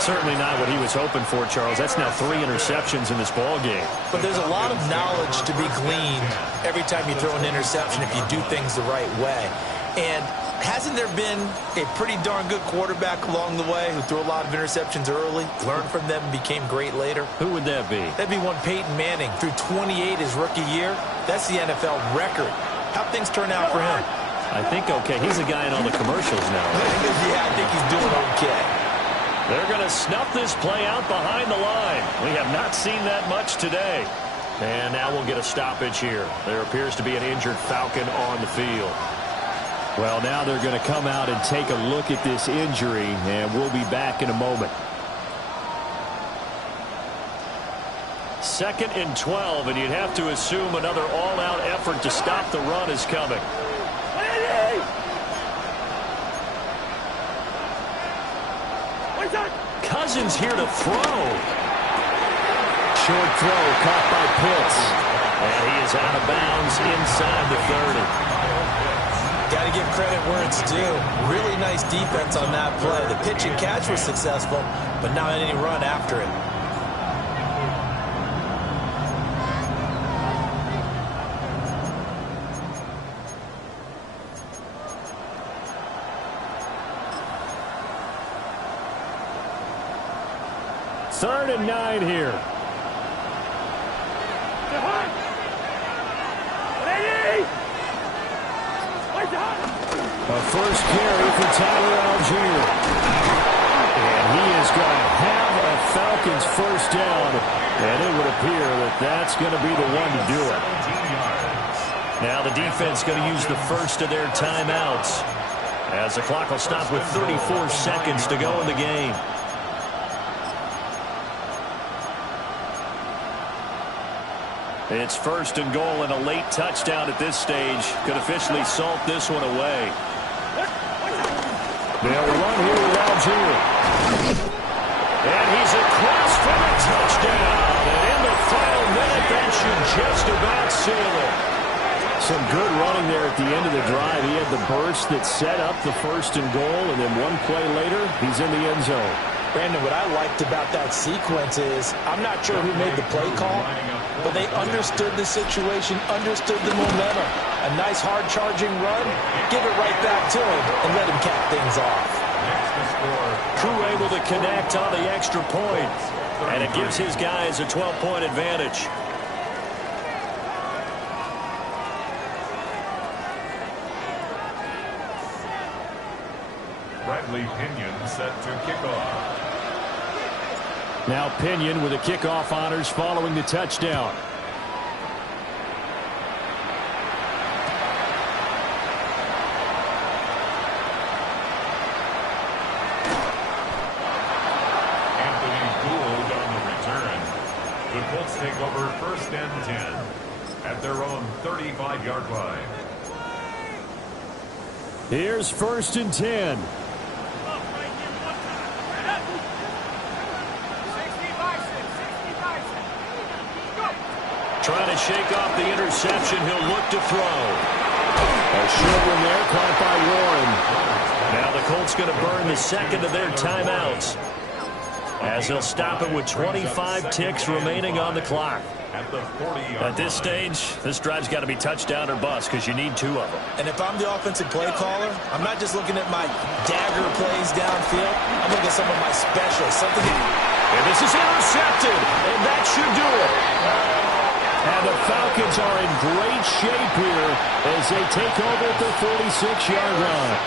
Certainly not what he was hoping for, Charles. That's now 3 interceptions in this ball game. But there's a lot of knowledge to be gleaned every time you throw an interception if you do things the right way. And hasn't there been a pretty darn good quarterback along the way who threw a lot of interceptions early, learned from them, and became great later? Who would that be? That'd be one Peyton Manning. Threw 28 his rookie year. That's the NFL record. How'd things turn out for him? I think okay. He's a guy in all the commercials now. Yeah, I think he's doing okay. They're going to snuff this play out behind the line. We have not seen that much today. And now we'll get a stoppage here. There appears to be an injured Falcon on the field. Well, now they're going to come out and take a look at this injury, and we'll be back in a moment. 2nd and 12, and you'd have to assume another all-out effort to stop the run is coming. Cousins here to throw. Short throw caught by Pitts. And he is out of bounds inside the 30. Got to give credit where it's due. Really nice defense on that play. The pitch and catch was successful, but not any run after it. Third and 9 here. A first carry for Tyler Algier. And he is going to have a Falcons first down. And it would appear that that's going to be the one to do it. Now the defense going to use the first of their timeouts, as the clock will stop with 34 seconds to go in the game. It's 1st and goal, and a late touchdown at this stage could officially salt this one away. They'll run here with Algier. And he's across for the touchdown. And in the final minute, that should just about seal it. Some good running there at the end of the drive. He had the burst that set up the 1st and goal, and then one play later, he's in the end zone. Brandon, what I liked about that sequence is I'm not sure who made the play call, but they understood the situation, understood the momentum. A nice hard-charging run, give it right back to him, and let him cap things off. Koo able to connect on the extra point, and it gives his guys a 12-point advantage. Bradley Pinion set to kick off. Now Pinion with the kickoff honors following the touchdown. and 10 at their own 35-yard line. Here's 1st and 10. Trying to shake off the interception. He'll look to throw. A short one there, caught by Warren. Now the Colts going to burn the second of their timeouts, as they'll stop it with 25 ticks remaining on the clock. At this stage, this drive's got to be touchdown or bust, because you need 2 of them. And if I'm the offensive play caller, I'm not just looking at my dagger plays downfield. I'm looking at some of my specials. And this is intercepted, and that should do it. And the Falcons are in great shape here as they take over at the 46-yard line.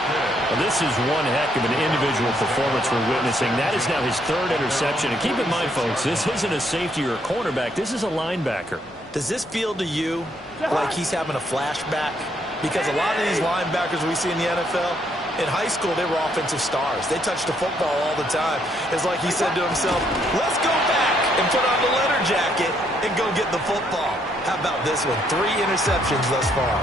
Well, this is one heck of an individual performance we're witnessing. That is now his 3rd interception. And keep in mind, folks, this isn't a safety or a cornerback. This is a linebacker. Does this feel to you like he's having a flashback? Because a lot of these linebackers we see in the NFL, in high school, they were offensive stars. They touched the football all the time. It's like he said to himself, let's go back and put on the letter jacket and go get the football. How about this one? 3 interceptions thus far.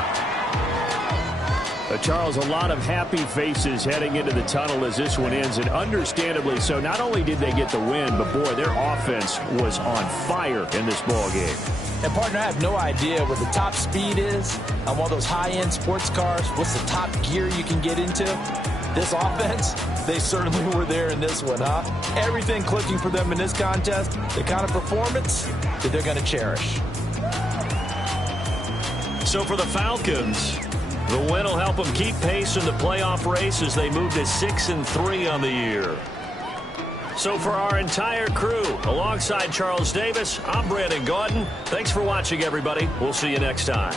Charles, a lot of happy faces heading into the tunnel as this one ends, and understandably so. Not only did they get the win, but, boy, their offense was on fire in this ball game. And, partner, I have no idea what the top speed is on one of those high-end sports cars. What's the top gear you can get into? This offense, they certainly were there in this one, huh? Everything clicking for them in this contest, the kind of performance that they're going to cherish. So for the Falcons, the win will help them keep pace in the playoff race as they move to 6-3 on the year. So for our entire crew, alongside Charles Davis, I'm Brandon Gaudin. Thanks for watching, everybody. We'll see you next time.